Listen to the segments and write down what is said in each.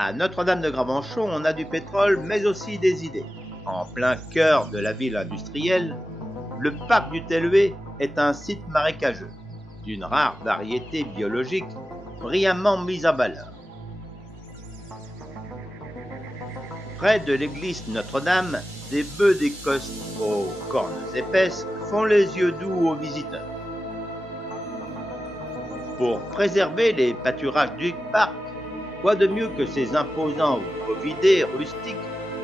À Notre-Dame de Gravenchon, on a du pétrole, mais aussi des idées. En plein cœur de la ville industrielle, le parc du Tellué est un site marécageux, d'une rare variété biologique, brillamment mise à valeur. Près de l'église Notre-Dame, des bœufs d'Écosse aux cornes épaisses font les yeux doux aux visiteurs. Pour préserver les pâturages du parc, quoi de mieux que ces imposants bovidés rustiques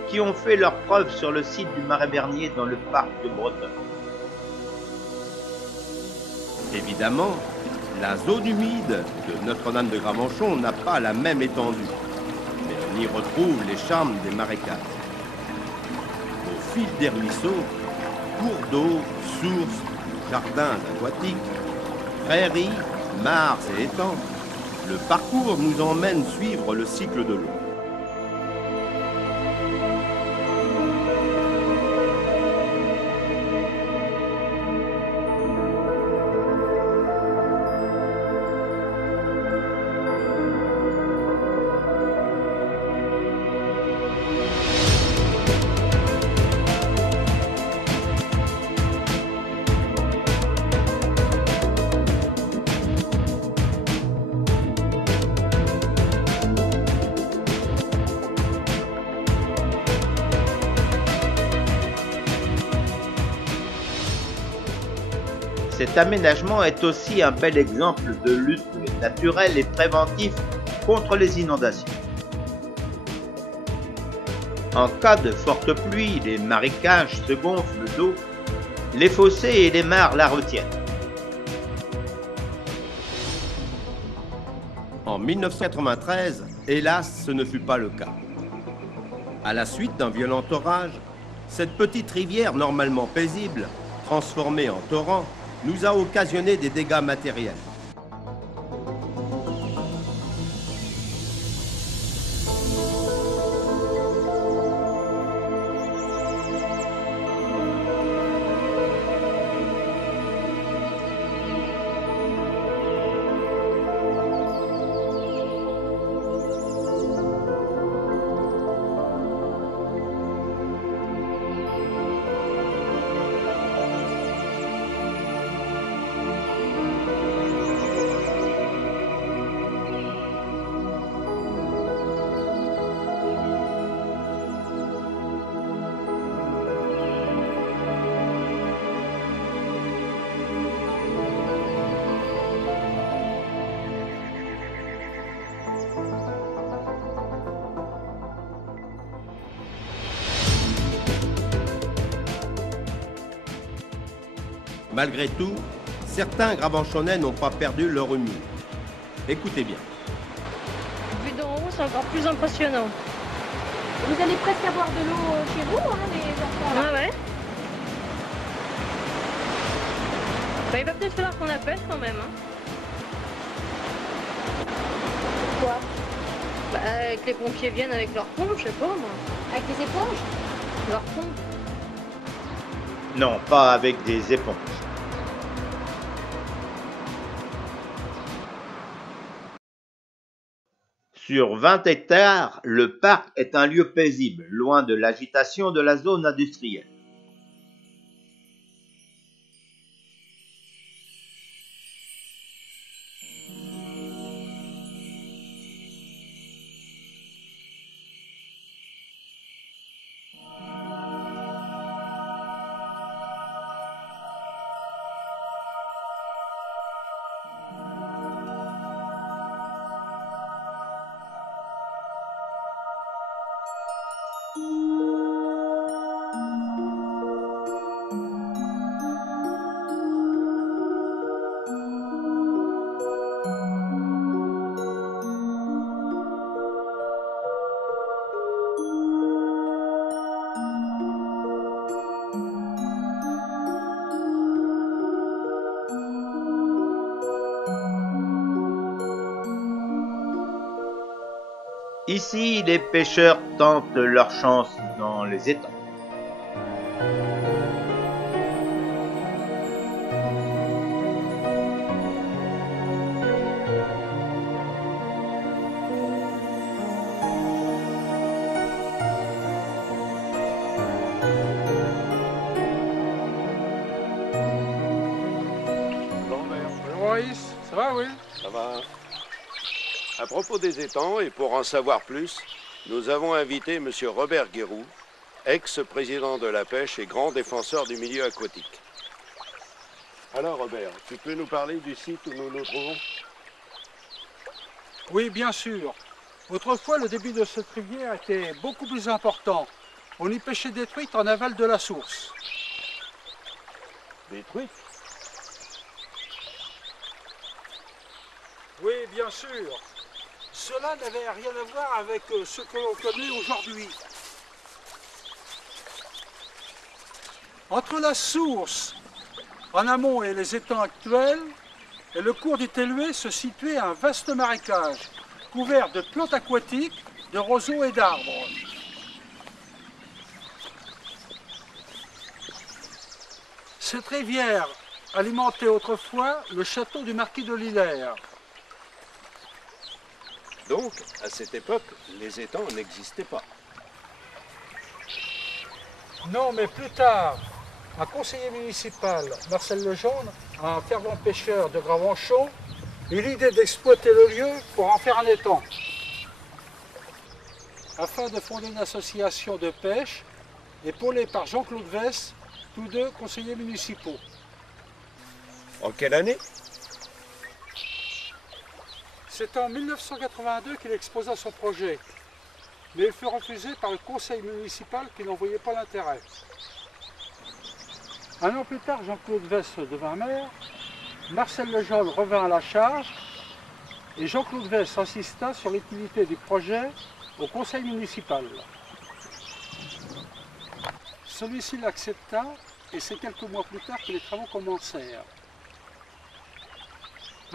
qui ont fait leurs preuves sur le site du Marais Bernier dans le parc de Bretonne. Évidemment, la zone humide de Notre-Dame de Gravenchon n'a pas la même étendue, mais on y retrouve les charmes des marécages. Au fil des ruisseaux, cours d'eau, sources, jardins aquatiques, prairies, mares et étangs, le parcours nous emmène suivre le cycle de l'eau. Cet aménagement est aussi un bel exemple de lutte naturelle et préventive contre les inondations. En cas de forte pluie, les marécages se gonflent d'eau, les fossés et les mares la retiennent. En 1993, hélas, ce ne fut pas le cas. À la suite d'un violent orage, cette petite rivière normalement paisible, transformée en torrent, nous a occasionné des dégâts matériels. Malgré tout, certains Gravenchonnais n'ont pas perdu leur humour. Écoutez bien. Vu d'en haut, c'est encore plus impressionnant. Vous allez presque avoir de l'eau chez vous, hein, les enfants là. Ouais. Bah, il va peut-être falloir qu'on appelle quand même. Hein. Pourquoi? Bah, que les pompiers viennent avec leur pompe, je sais pas moi. Avec des éponges? Leur pompe. Non, pas avec des éponges. Sur 20 hectares, le parc est un lieu paisible, loin de l'agitation de la zone industrielle. Ici, les pêcheurs tentent leur chance dans les étangs. Ça va, oui? Ça va. À propos des étangs, et pour en savoir plus, nous avons invité M. Robert Guéroux, ex-président de la pêche et grand défenseur du milieu aquatique. Alors Robert, tu peux nous parler du site où nous nous trouvons? Oui, bien sûr. Autrefois, le débit de cette rivière était beaucoup plus important. On y pêchait des truites en aval de la source. Des truites? Oui, bien sûr. Cela n'avait rien à voir avec ce que l'on connaît aujourd'hui. Entre la source en amont et les étangs actuels, et le cours du Tellué se situait un vaste marécage, couvert de plantes aquatiques, de roseaux et d'arbres. Cette rivière alimentait autrefois le château du marquis de Lillers. Donc, à cette époque, les étangs n'existaient pas. Non, mais plus tard, un conseiller municipal, Marcel Lejeune, un fervent pêcheur de Gravenchon, eut l'idée d'exploiter le lieu pour en faire un étang, afin de fonder une association de pêche épaulée par Jean-Claude Vess, tous deux conseillers municipaux. En quelle année? C'est en 1982 qu'il exposa son projet, mais il fut refusé par le conseil municipal qui n'en voyait pas l'intérêt. Un an plus tard, Jean-Claude Vess devint maire, Marcel Lejeune revint à la charge et Jean-Claude Vess insista sur l'utilité du projet au conseil municipal. Celui-ci l'accepta et c'est quelques mois plus tard que les travaux commencèrent.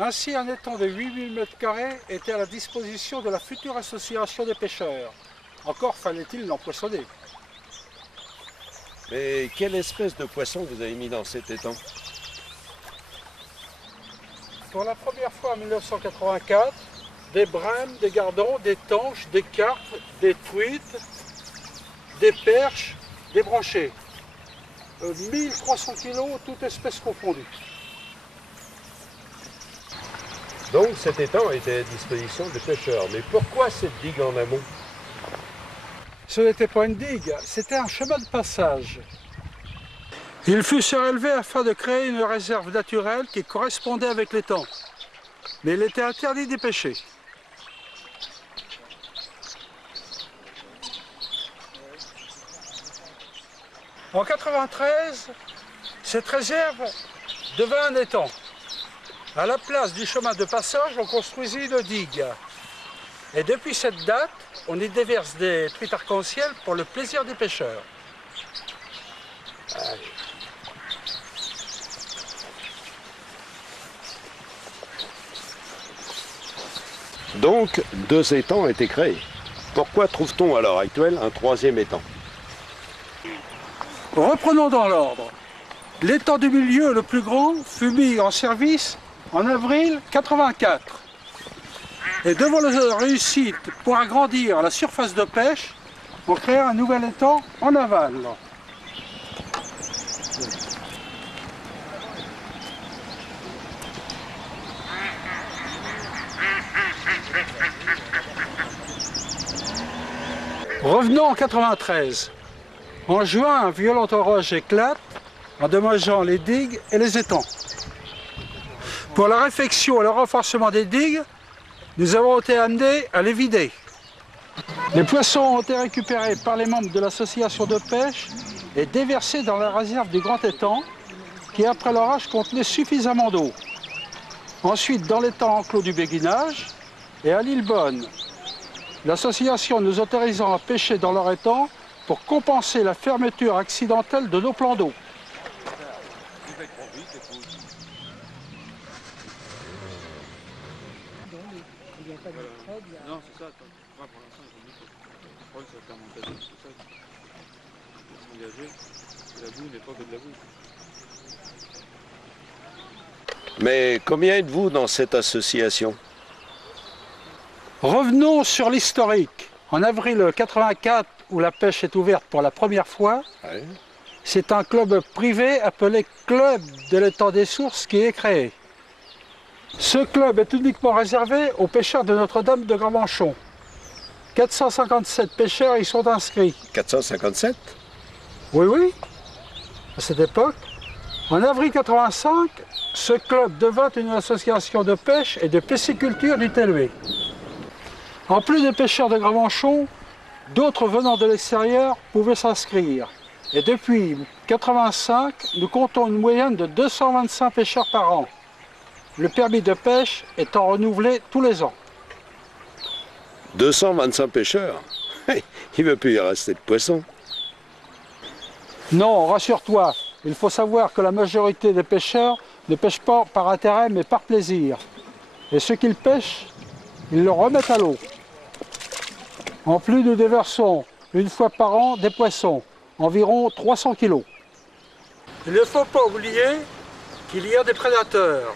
Ainsi, un étang de 8000 m² était à la disposition de la future association des pêcheurs. Encore fallait-il l'empoissonner. Mais quelle espèce de poisson vous avez mis dans cet étang? Pour la première fois en 1984, des brèmes, des gardons, des tanches, des carpes, des truites, des perches, des brochets. 1300 kg, toutes espèces confondues. Donc cet étang était à disposition des pêcheurs. Mais pourquoi cette digue en amont? Ce n'était pas une digue, c'était un chemin de passage. Il fut surélevé afin de créer une réserve naturelle qui correspondait avec l'étang. Mais il était interdit d'y pêcher. En 1993, cette réserve devint un étang. À la place du chemin de passage, on construisit une digue. Et depuis cette date, on y déverse des truites arc-en-ciel pour le plaisir des pêcheurs. Donc, 2 étangs ont été créés. Pourquoi trouve-t-on à l'heure actuelle un 3e étang? Reprenons dans l'ordre. L'étang du milieu, le plus grand, fut mis en service en avril 1984. Et devant la réussite, pour agrandir la surface de pêche, on créa un nouvel étang en aval. Revenons en 1993. En juin, un violent orage éclate, endommageant les digues et les étangs. Pour la réfection et le renforcement des digues, nous avons été amenés à les vider. Les poissons ont été récupérés par les membres de l'association de pêche et déversés dans la réserve du Grand Étang, qui après l'orage contenait suffisamment d'eau. Ensuite, dans l'étang enclos du Béguinage et à l'île Bonne. L'association nous autorisant à pêcher dans leur étang pour compenser la fermeture accidentelle de nos plans d'eau. Non, c'est ça. Pour l'instant, je crois que ça va faire monter. C'est ça. S'engager, c'est la boue, mais pas que de la boue. Mais combien êtes-vous dans cette association? Revenons sur l'historique. En avril 1984, où la pêche est ouverte pour la première fois, c'est un club privé appelé Club de l'étang des Sources qui est créé. Ce club est uniquement réservé aux pêcheurs de Notre-Dame de Gravenchon. 457 pêcheurs y sont inscrits. 457? Oui, oui, à cette époque. En avril 85, ce club devint une association de pêche et de pisciculture du Tellué. En plus des pêcheurs de Gravenchon, d'autres venant de l'extérieur pouvaient s'inscrire. Et depuis 1985, nous comptons une moyenne de 225 pêcheurs par an. Le permis de pêche étant renouvelé tous les ans. 225 pêcheurs? Il ne veut plus y rester de poissons. Non, rassure-toi, il faut savoir que la majorité des pêcheurs ne pêchent pas par intérêt mais par plaisir. Et ce qu'ils pêchent, ils le remettent à l'eau. En plus, nous déversons une fois par an des poissons, environ 300 kilos. Il ne faut pas oublier qu'il y a des prédateurs.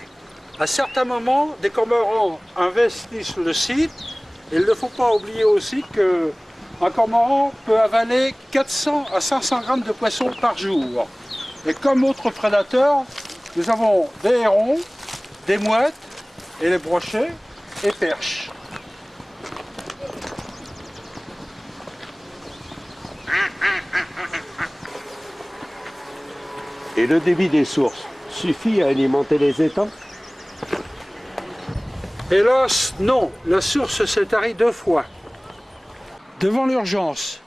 À certains moments, des cormorans investissent le site. Il ne faut pas oublier aussi qu'un cormoran peut avaler 400 à 500 grammes de poissons par jour. Et comme autres prédateurs, nous avons des hérons, des mouettes, et les brochets et perches. Et le débit des sources suffit à alimenter les étangs? Hélas, non, la source s'est tarie 2 fois. Devant l'urgence,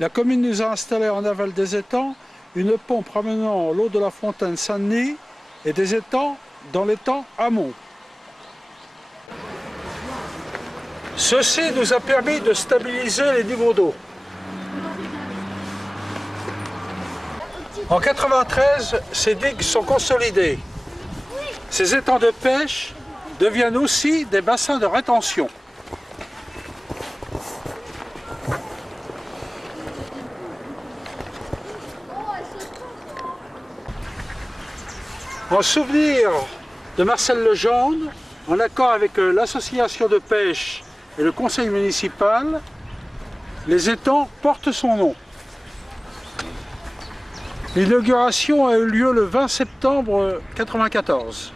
la commune nous a installé en aval des étangs une pompe ramenant l'eau de la fontaine Saint-Denis et des étangs dans l'étang amont. Ceci nous a permis de stabiliser les niveaux d'eau. En 1993, ces digues sont consolidées. Ces étangs de pêche deviennent aussi des bassins de rétention. En souvenir de Marcel Legendre, en accord avec l'association de pêche et le conseil municipal, les étangs portent son nom. L'inauguration a eu lieu le 20 septembre 1994.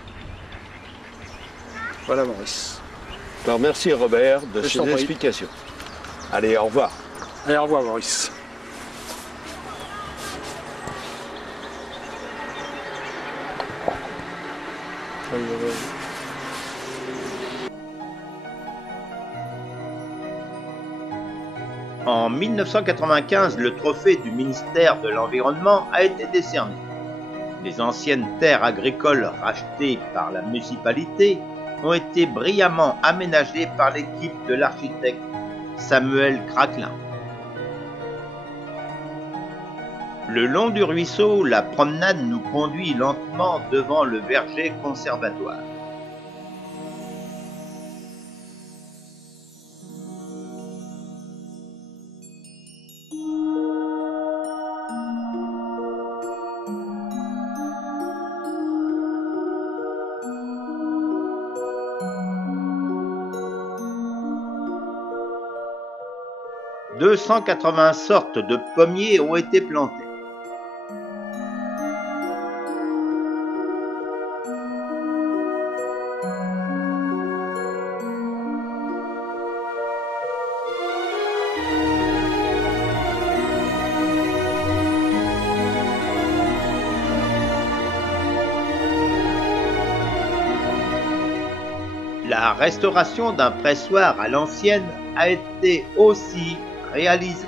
Voilà Maurice. Alors merci Robert de Je ces t'en prie. explications. Allez, au revoir. Allez, au revoir Maurice. En 1995, le trophée du ministère de l'Environnement a été décerné. Les anciennes terres agricoles rachetées par la municipalité ont été brillamment aménagées par l'équipe de l'architecte Samuel Craquelin. Le long du ruisseau, la promenade nous conduit lentement devant le verger conservatoire. « 280 sortes de pommiers ont été plantés. La restauration d'un pressoir à l'ancienne a été aussi réalisée.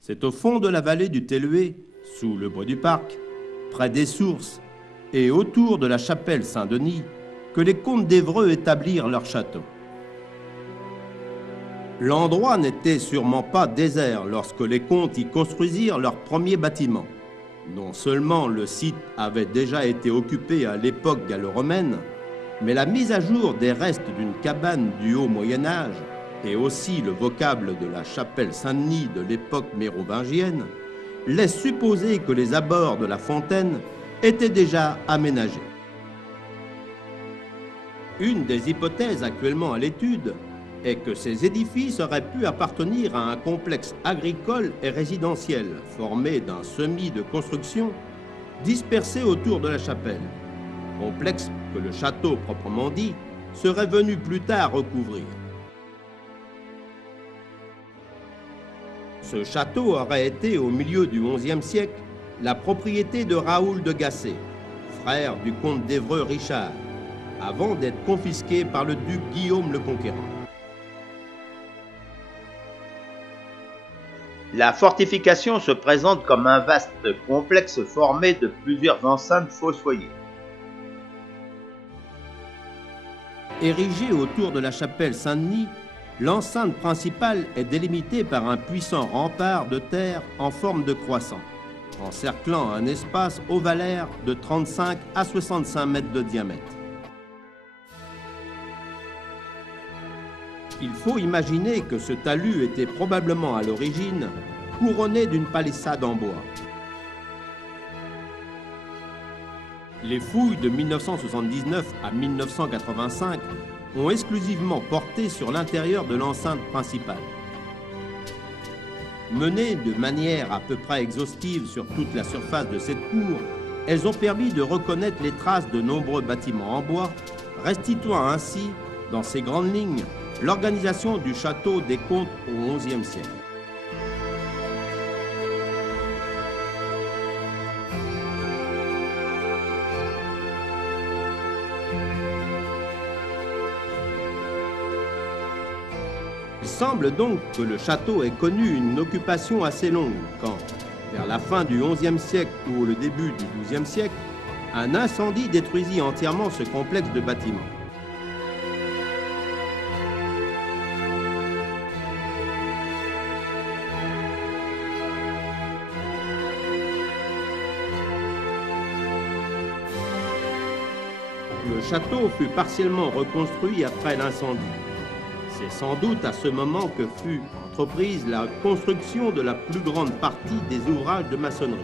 C'est au fond de la vallée du Tellué, sous le bois du parc, près des sources et autour de la chapelle Saint-Denis, que les comtes d'Évreux établirent leur château. L'endroit n'était sûrement pas désert lorsque les comtes y construisirent leur premier bâtiment. Non seulement le site avait déjà été occupé à l'époque gallo-romaine, mais la mise à jour des restes d'une cabane du haut Moyen-Âge et aussi le vocable de la chapelle Saint-Denis de l'époque mérovingienne laisse supposer que les abords de la fontaine étaient déjà aménagés. Une des hypothèses actuellement à l'étude est que ces édifices auraient pu appartenir à un complexe agricole et résidentiel formé d'un semis de construction dispersé autour de la chapelle, complexe que le château proprement dit serait venu plus tard recouvrir. Ce château aurait été au milieu du XIe siècle la propriété de Raoul de Gassé, frère du comte d'Évreux Richard, avant d'être confisqué par le duc Guillaume le Conquérant. La fortification se présente comme un vaste complexe formé de plusieurs enceintes fossoyées. Érigée autour de la chapelle Saint-Denis, l'enceinte principale est délimitée par un puissant rempart de terre en forme de croissant, encerclant un espace ovalaire de 35 à 65 mètres de diamètre. Il faut imaginer que ce talus était probablement à l'origine couronné d'une palissade en bois. Les fouilles de 1979 à 1985 ont exclusivement porté sur l'intérieur de l'enceinte principale. Menées de manière à peu près exhaustive sur toute la surface de cette cour, elles ont permis de reconnaître les traces de nombreux bâtiments en bois, restituant ainsi, dans ses grandes lignes, l'organisation du château des Comtes au XIe siècle. Il semble donc que le château ait connu une occupation assez longue quand, vers la fin du XIe siècle ou le début du XIIe siècle, un incendie détruisit entièrement ce complexe de bâtiments. Le château fut partiellement reconstruit après l'incendie. C'est sans doute à ce moment que fut entreprise la construction de la plus grande partie des ouvrages de maçonnerie.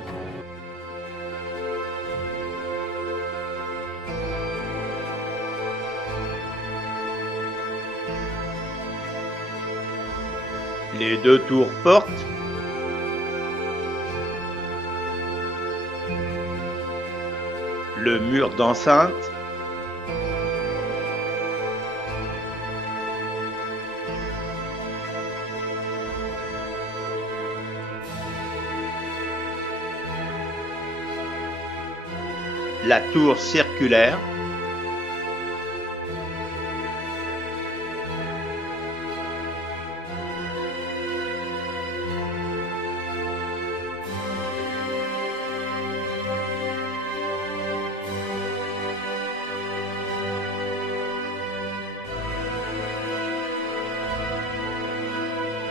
Les deux tours portes, le mur d'enceinte, la tour circulaire,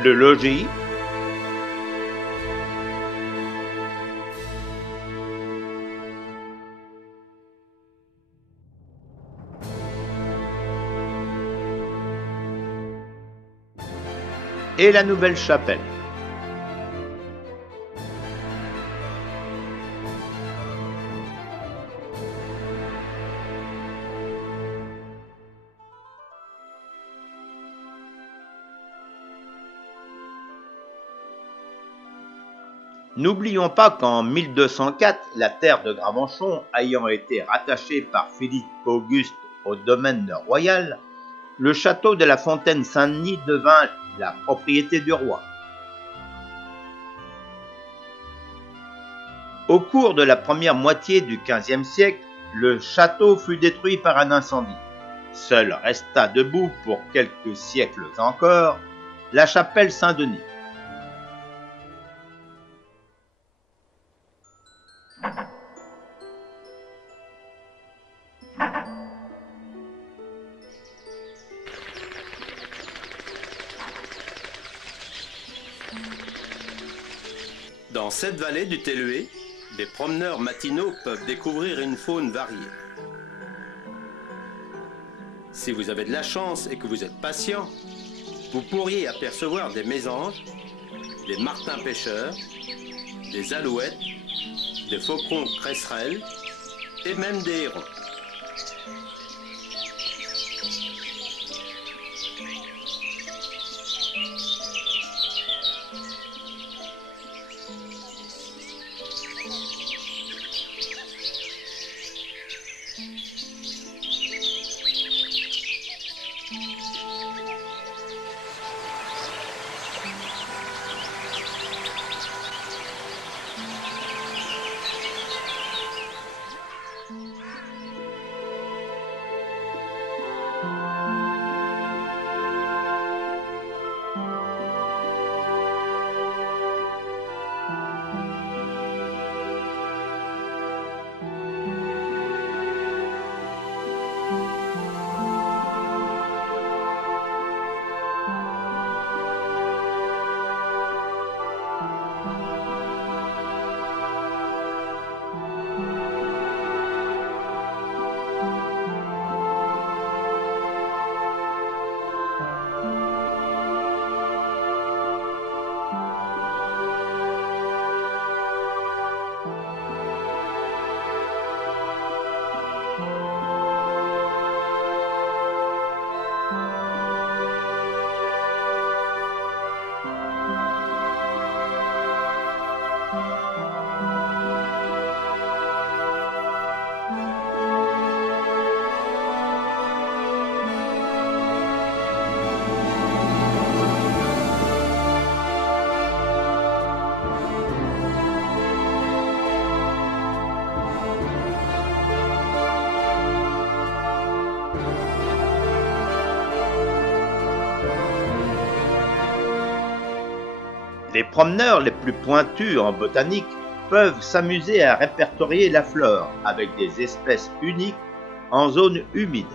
le logis, et la nouvelle chapelle. N'oublions pas qu'en 1204, la terre de Gravenchon ayant été rattachée par Philippe Auguste au domaine royal, le château de la Fontaine Saint-Denis devint la propriété du roi. Au cours de la première moitié du XVe siècle, le château fut détruit par un incendie. Seul resta debout pour quelques siècles encore la chapelle Saint-Denis. Dans cette vallée du Tellué, les promeneurs matinaux peuvent découvrir une faune variée. Si vous avez de la chance et que vous êtes patient, vous pourriez apercevoir des mésanges, des martins pêcheurs, des alouettes, des faucons cresserelles et même des hérons. Les promeneurs les plus pointus en botanique peuvent s'amuser à répertorier la flore avec des espèces uniques en zone humide.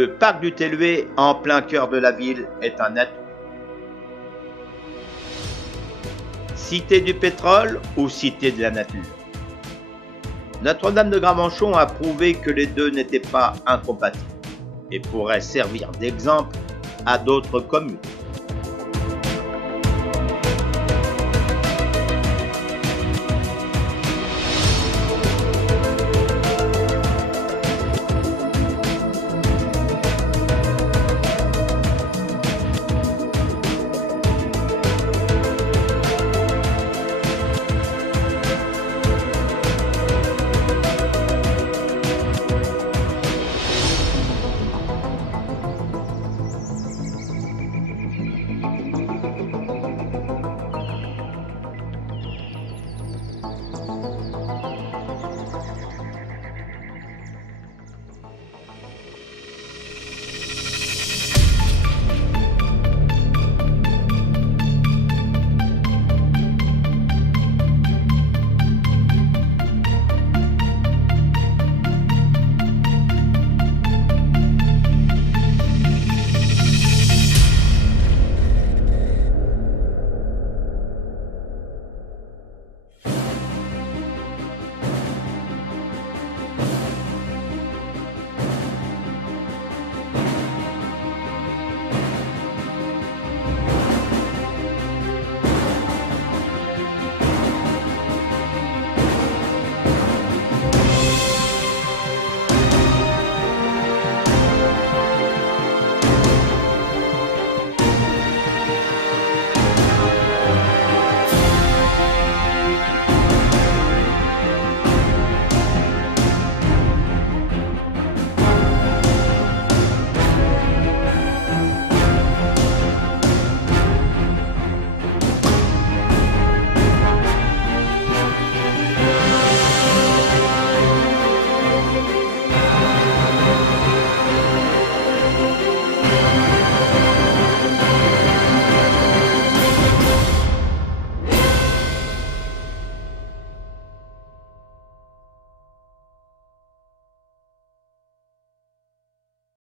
Le parc du Telhué, en plein cœur de la ville, est un atout. Cité du pétrole ou cité de la nature? Notre-Dame de Gramanchon a prouvé que les deux n'étaient pas incompatibles et pourraient servir d'exemple à d'autres communes.